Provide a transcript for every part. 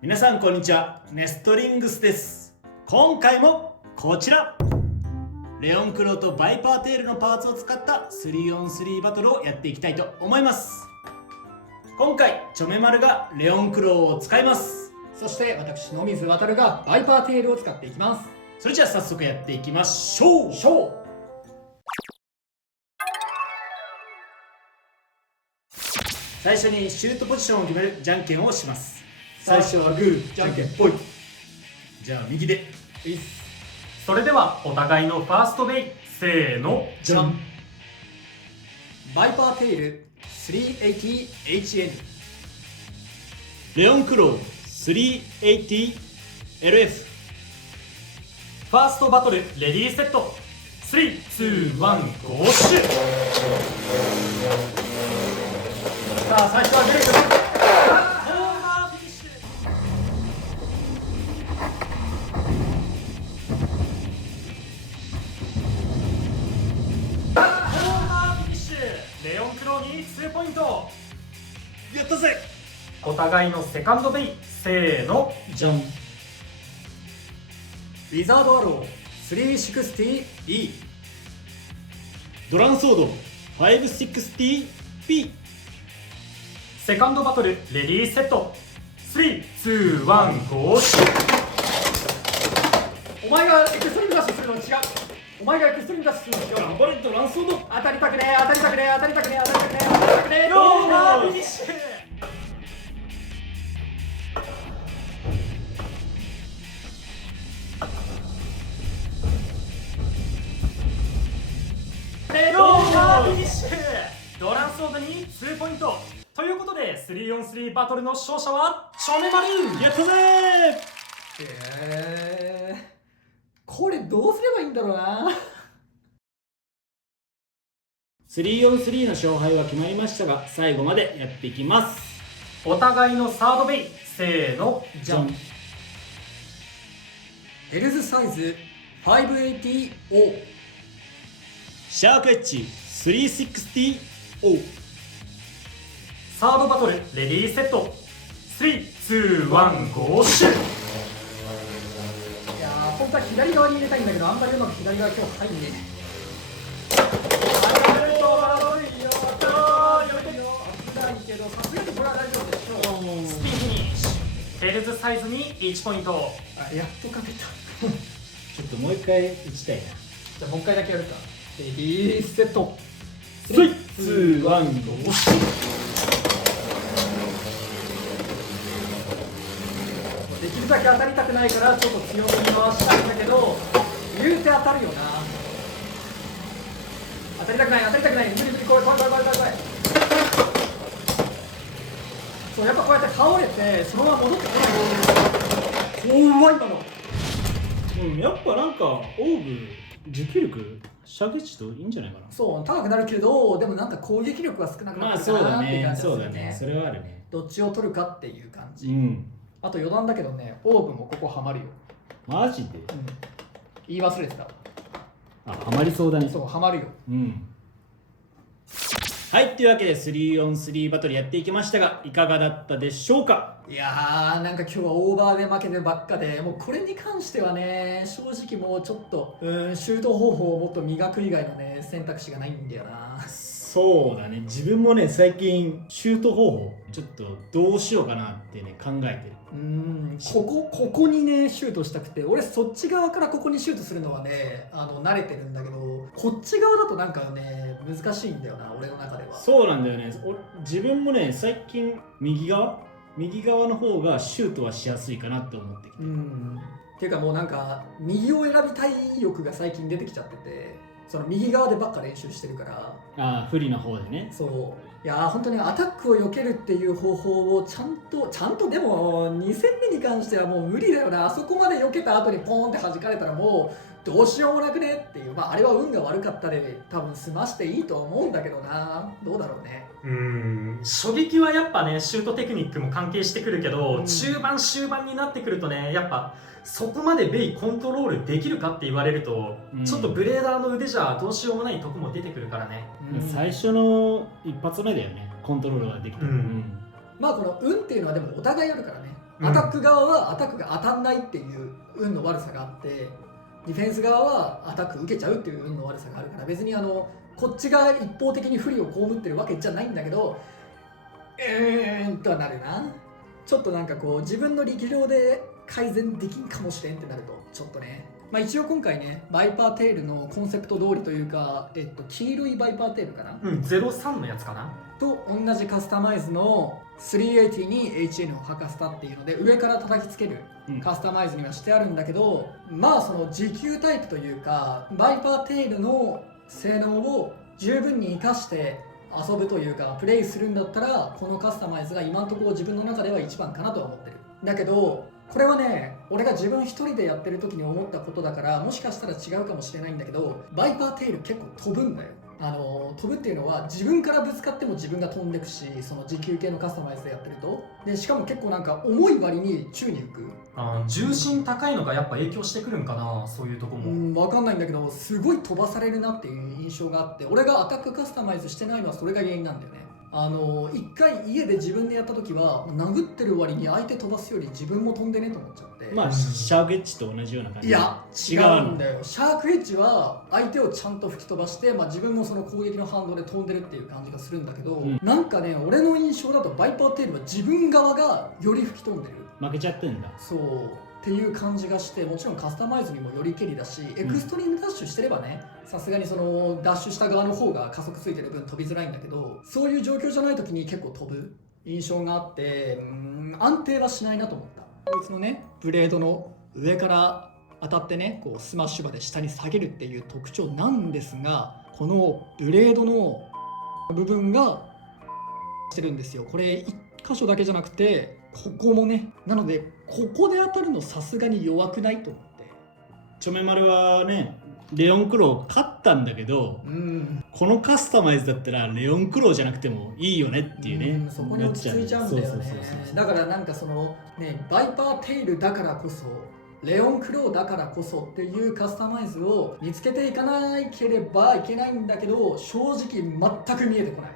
皆さんこんにちは、ネストリングスです。今回もこちらレオンクローとバイパーテールのパーツを使った 3on3 バトルをやっていきたいと思います。今回チョメマルがレオンクローを使います。そして私野水航がバイパーテールを使っていきます。それじゃあ早速やっていきましょう。最初にシュートポジションを決めるじゃんけんをします。最初はグー、じゃんけんぽい。じゃあ右で。それではお互いのファーストベイ、せーの、じゃん。バイパーテール 380HN レオンクロー 380LF。 ファーストバトルレディーセット、3、2、1、ゴーシュ。さあ最初はグレートレオンクローに2ポイント。やったぜ。お互いのセカンドベイ、せーの、じゃん。ウィザードアロー 360E ドランソード 560P。 セカンドバトルレディーセット、3、2、1、ゴーシュ。お前がエクストリームダッシュするのは違う。お前がエクストリームダッシュするのは違う。頑張れドランソード。当たりたくねえ、当たりたくねえ、当たりたくねえ、当たりたくねえ、当たりたくねえ。ローマーフィニッシュ。ローマーフィニッシュ。ドランソードに2ポイントということで 3on3 バトルの勝者はチョメマル。やったぜこれどうすればいいんだろうな。3on3 の勝敗は決まりましたが、最後までやっていきます。お互いのサードベイ、せーの、じゃん。ヘルズサイズ 580O シャークエッジ 360O。 サードバトルレディーセット、3、2、1、ゴーシュ。いやー本当は左側に入れたいんだけど、あんまりうまく左側今日入んねえ。けどさすがにこれは大丈夫でしょう。スピンフィニッシュ。ヘルズサイズに1ポイント。あ、やっとかけた。ちょっともう一回打ちたいな。じゃあもう一回だけやるか。レディーセット。3、2、1、ゴーシュ。できるだけ当たりたくないからちょっと強めに回したいんだけど、言うて当たるよな。当たりたくない、当たりたくない。無理無理、怖い怖い怖い怖い怖い。そう、やっぱこうやって倒れてそのまま戻ってこない。怖い今の。やっぱなんかオーブ持久力射撃値といいんじゃないかな。そう、高くなるけど、でもなんか攻撃力は少なくなってるかなっていう感じですよね。それはあるね。どっちを取るかっていう感じ。あと余談だけどね、オーブもここハマるよ。マジで、言い忘れてた。あ、ハマりそうだね。そう、ハマるよ。はい、というわけで 3on3 バトルやっていきましたが、いかがだったでしょうか。いやー、なんか今日はオーバーで負けてばっかで、もうこれに関してはね、正直もうちょっとシュート方法をもっと磨く以外のね選択肢がないんだよな。そうだね、自分もね最近シュート方法ちょっとどうしようかなってね考えてる。ここにねシュートしたくて、俺そっち側からここにシュートするのはね慣れてるんだけど、こっち側だとなんかね難しいんだよな、俺の中では。そうなんだよね。自分もね最近右側の方がシュートはしやすいかなって思ってきて。っていうかもうなんか右を選びたい欲が最近出てきちゃってて、その右側でばっか練習してるから。ああ、不利な方でね。そう、いやー本当にアタックを避けるっていう方法をちゃんとでも2戦目に関してはもう無理だよな。あそこまで避けた後にポーンって弾かれたらもうどうしようもなくねっていう、あれは運が悪かったで多分済ましていいと思うんだけどな。どうだろうね。初撃はやっぱねシュートテクニックも関係してくるけど、中盤終盤になってくるとね、やっぱそこまでベイコントロールできるかって言われると、ちょっとブレーダーの腕じゃどうしようもないとこも出てくるからね。最初の一発目だよね、コントロールができた。まあこの運っていうのはでもお互いあるからね。アタック側はアタックが当たんないっていう運の悪さがあって、ディフェンス側はアタック受けちゃうっていう運の悪さがあるから、別にこっちが一方的に不利を被ってるわけじゃないんだけど、とはなるな。ちょっとなんかこう自分の力量で改善できんかもしれんってなるとちょっとね。まあ一応今回ね、バイパーテールのコンセプト通りというか、黄色いバイパーテールかな、03のやつかなと同じカスタマイズの380に HN を履かせたっていうので、上から叩きつけるカスタマイズにはしてあるんだけど、まあその持久タイプというかバイパーテールの性能を十分に活かして遊ぶというかプレイするんだったら、このカスタマイズが今のところ自分の中では一番かなとは思ってる。だけどこれはね、俺が自分一人でやってる時に思ったことだから、もしかしたら違うかもしれないんだけど、バイパーテール結構飛ぶんだよ。飛ぶっていうのは自分からぶつかっても自分が飛んでくし、その持久系のカスタマイズでやってると、でしかも結構なんか重い割に宙に浮く。重心高いのがやっぱ影響してくるんかな、そういうとこも。分かんないんだけど、すごい飛ばされるなっていう印象があって、俺がアタックカスタマイズしてないのはそれが原因なんだよね。一回家で自分でやった時は殴ってる割に相手飛ばすより自分も飛んでねと思っちゃって、まあシャークエッジと同じような感じ。いや違うんだよ。シャークエッジは相手をちゃんと吹き飛ばして、自分もその攻撃の反動で飛んでるっていう感じがするんだけど、なんかね、俺の印象だとバイパーテールは自分側がより吹き飛んでる。負けちゃってんだ。そうっていう感じがして、もちろんカスタマイズにもよりけりだし、エクストリームダッシュしてればね、さすがにそのダッシュした側の方が加速ついてる分飛びづらいんだけど、そういう状況じゃない時に結構飛ぶ印象があって、安定はしないなと思った。こいつのね、ブレードの上から当たってね、こうスマッシュまで下に下げるっていう特徴なんですが、このブレードの部分がしてるんですよ。これ1箇所だけじゃなくてここもね、なのでここで当たるのさすがに弱くないと思って。チョメマルはね、レオンクロー勝ったんだけど、このカスタマイズだったらレオンクローじゃなくてもいいよねっていうね、そこに落ち着いちゃうんだよね。だからなんかそのね、バイパーテイルだからこそ、レオンクローだからこそっていうカスタマイズを見つけていかなければいけないんだけど、正直全く見えてこない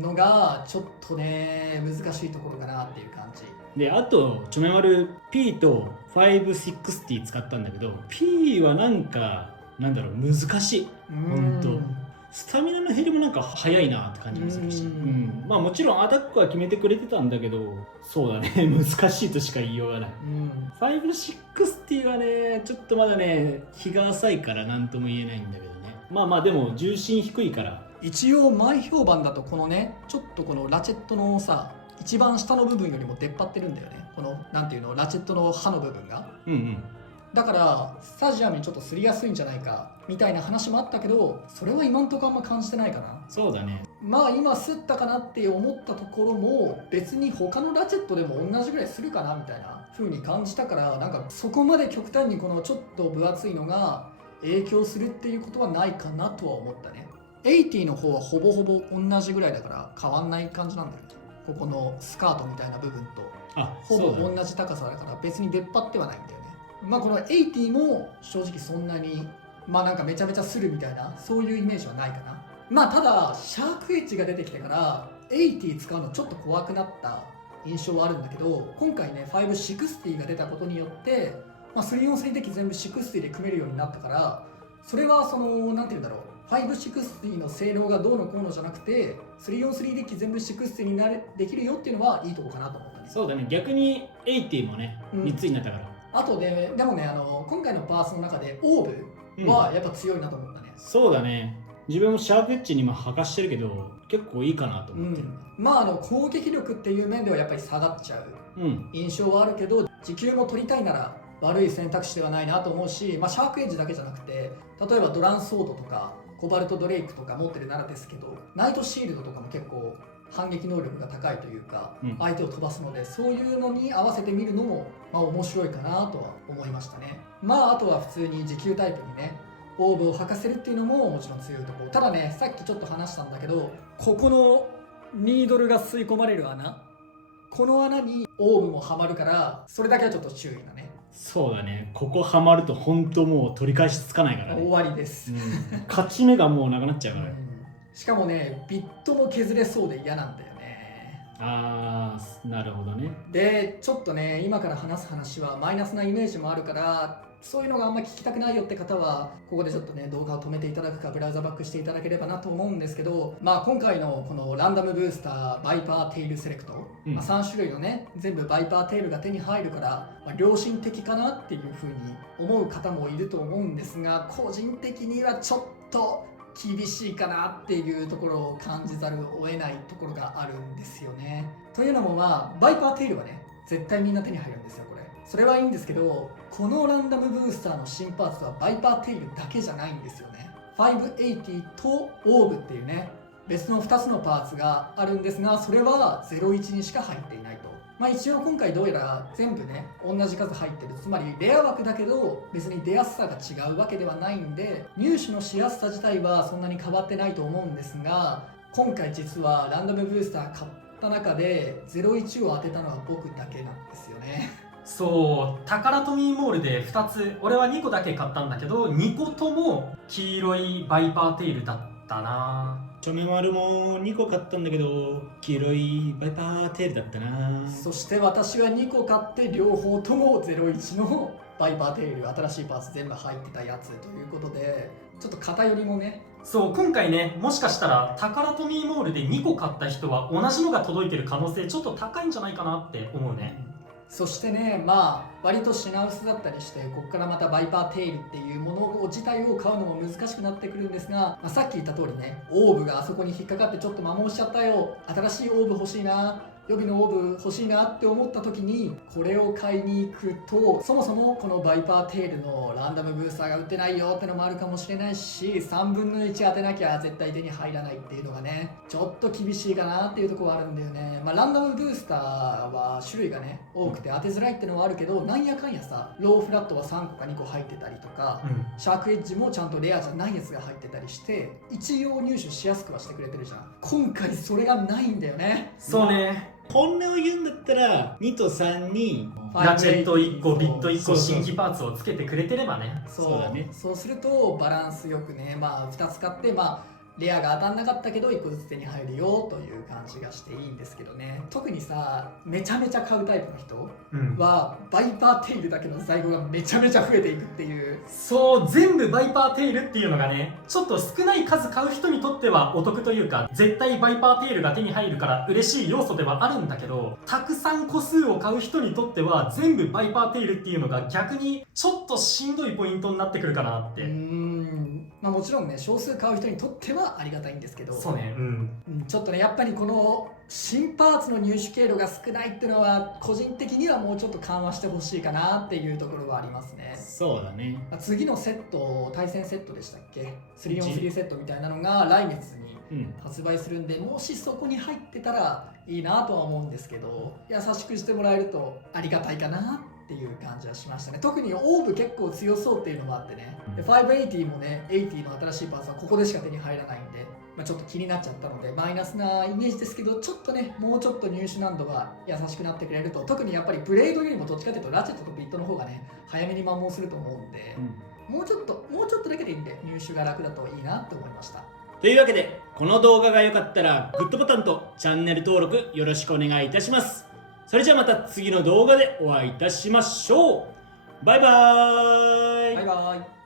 のがちょっとね、難しいところかなっていう感じで、あとチョメマル P と560使ったんだけど、 P はなんかなんだろう、難しい。ほんとスタミナの減りもなんか早いなって感じもするし、まあもちろんアタックは決めてくれてたんだけど、そうだね難しいとしか言いようがない。560はね、ちょっとまだね日が浅いから何とも言えないんだけどね。まあでも重心低いから。一応前評判だとこのね、ちょっとこのラチェットのさ、一番下の部分よりも出っ張ってるんだよね。このなんていうの、ラチェットの刃の部分が。だからスタジアムにちょっとすりやすいんじゃないかみたいな話もあったけど、それは今んとこあんま感じてないかな。そうだね。まあ今すったかなって思ったところも、別に他のラチェットでも同じぐらいするかなみたいな風に感じたから、なんかそこまで極端にこのちょっと分厚いのが影響するっていうことはないかなとは思ったね。80の方はほぼほぼ同じぐらいだから変わんない感じなんだよね。ここのスカートみたいな部分とほぼ同じ高さだから別に出っ張ってはないんだよね。まあこの80も正直そんなになんかめちゃめちゃするみたいな、そういうイメージはないかな。まあただシャークエッジが出てきてから80使うのちょっと怖くなった印象はあるんだけど、今回ね560が出たことによって、3on3 デッキ全部60で組めるようになったから、それはそのなんていうんだろう、560の性能がどうのこうのじゃなくて 3on3 デッキ全部60にできるよっていうのはいいとこかなと思ったね。そうだね、逆に80もね、3つになったから。あとでもね、今回のパースの中でオーブはやっぱ強いなと思ったね。そうだね、自分もシャークエッジに今履かしてるけど結構いいかなと思ってる。攻撃力っていう面ではやっぱり下がっちゃう印象はあるけど、時給も取りたいなら悪い選択肢ではないなと思うし、シャークエッジだけじゃなくて、例えばドランソードとかコバルトドレイクとか持ってるならですけど、ナイトシールドとかも結構反撃能力が高いというか、相手を飛ばすので、そういうのに合わせてみるのも面白いかなとは思いましたね。あとは普通に持久タイプにねオーブを履かせるっていうのももちろん強いところ。ただね、さっきちょっと話したんだけど、ここのニードルが吸い込まれる穴、この穴にオーブもはまるから、それだけはちょっと注意だね。そうだね、ここはまると本当もう取り返しつかないからね。終わりです、勝ち目がもうなくなっちゃうから、しかもねビットも削れそうで嫌なんだよね。なるほどね。でちょっとね今から話す話はマイナスなイメージもあるからそういうのがあんま聞きたくないよって方はここでちょっとね動画を止めていただくかブラウザバックしていただければなと思うんですけど、まあ今回のこのランダムブースターバイパーテイルセレクト、3種類のね全部バイパーテイルが手に入るから、良心的かなっていうふうに思う方もいると思うんですが、個人的にはちょっと厳しいかなっていうところを感じざるを得ないところがあるんですよね。というのもバイパーテイルはね絶対みんな手に入るんですよこれ。それはいいんですけど、このランダムブースターの新パーツはバイパーテイルだけじゃないんですよね。580とオーブっていうね別の2つのパーツがあるんですが、それは01にしか入っていないと。一応今回どうやら全部ね同じ数入ってる、つまりレア枠だけど別に出やすさが違うわけではないんで、入手のしやすさ自体はそんなに変わってないと思うんですが、今回実はランダムブースター買った中で01を当てたのは僕だけなんですよね。そう、タカラトミーモールで2つ、俺は2個だけ買ったんだけど、2個とも黄色いバイパーテイルだったな。チョメマルも2個買ったんだけど黄色いバイパーテールだったな。そして私は2個買って両方とも01のバイパーテール新しいパーツ全部入ってたやつということで、ちょっと偏りもね。そう、今回ねもしかしたらタカラトミーモールで2個買った人は同じのが届いてる可能性ちょっと高いんじゃないかなって思うね。そしてね割と品薄だったりして、ここからまたバイパーテイルっていうもの自体を買うのも難しくなってくるんですが、さっき言った通りねオーブがあそこに引っかかってちょっと摩耗しちゃったよ、新しいオーブ欲しいな、予備のオーブ欲しいなって思った時にこれを買いに行くと、そもそもこのバイパーテールのランダムブースターが売ってないよってのもあるかもしれないし、3分の1当てなきゃ絶対手に入らないっていうのがねちょっと厳しいかなっていうところはあるんだよね。ランダムブースターは種類がね多くて当てづらいってのはあるけど、なんやかんやさローフラットは3個か2個入ってたりとか、シャークエッジもちゃんとレアじゃないやつが入ってたりして一応入手しやすくはしてくれてるじゃん。今回それがないんだよね。そうね、本音を言うんだったら2と3にガジェット1個ビット1個新規パーツをつけてくれてればね。そうだね。そうするとバランスよくね2つ買ってレアが当たんなかったけど1個ずつ手に入るよという感じがしていいんですけどね。特にさめちゃめちゃ買うタイプの人は、バイパーテイルだけの在庫がめちゃめちゃ増えていくっていう。そう、全部バイパーテイルっていうのがねちょっと少ない数買う人にとってはお得というか、絶対バイパーテイルが手に入るから嬉しい要素ではあるんだけど、たくさん個数を買う人にとっては全部バイパーテイルっていうのが逆にちょっとしんどいポイントになってくるかなって。もちろんね少数買う人にとってはありがたいんですけど、そうね、ちょっとねやっぱりこの新パーツの入手経路が少ないっていうのは個人的にはもうちょっと緩和してほしいかなっていうところはありますね。そうだね。次のセット対戦セットでしたっけ、 3on3 セットみたいなのが来月に発売するんで、もしそこに入ってたらいいなとは思うんですけど、優しくしてもらえるとありがたいかなっていう感じはしましたね。特にオーブ結構強そうっていうのもあってね、で580もね80の新しいパーツはここでしか手に入らないんで、ちょっと気になっちゃったのでマイナスなイメージですけど、ちょっとねもうちょっと入手難度が優しくなってくれると、特にやっぱりブレードよりもどっちかというとラチェットとビットの方がね早めに摩耗すると思うんで、もうちょっとだけでいいんで入手が楽だといいなと思いました。というわけでこの動画が良かったらグッドボタンとチャンネル登録よろしくお願いいたします。それじゃあまた次の動画でお会いいたしましょう。バイバーイ。バイバイ。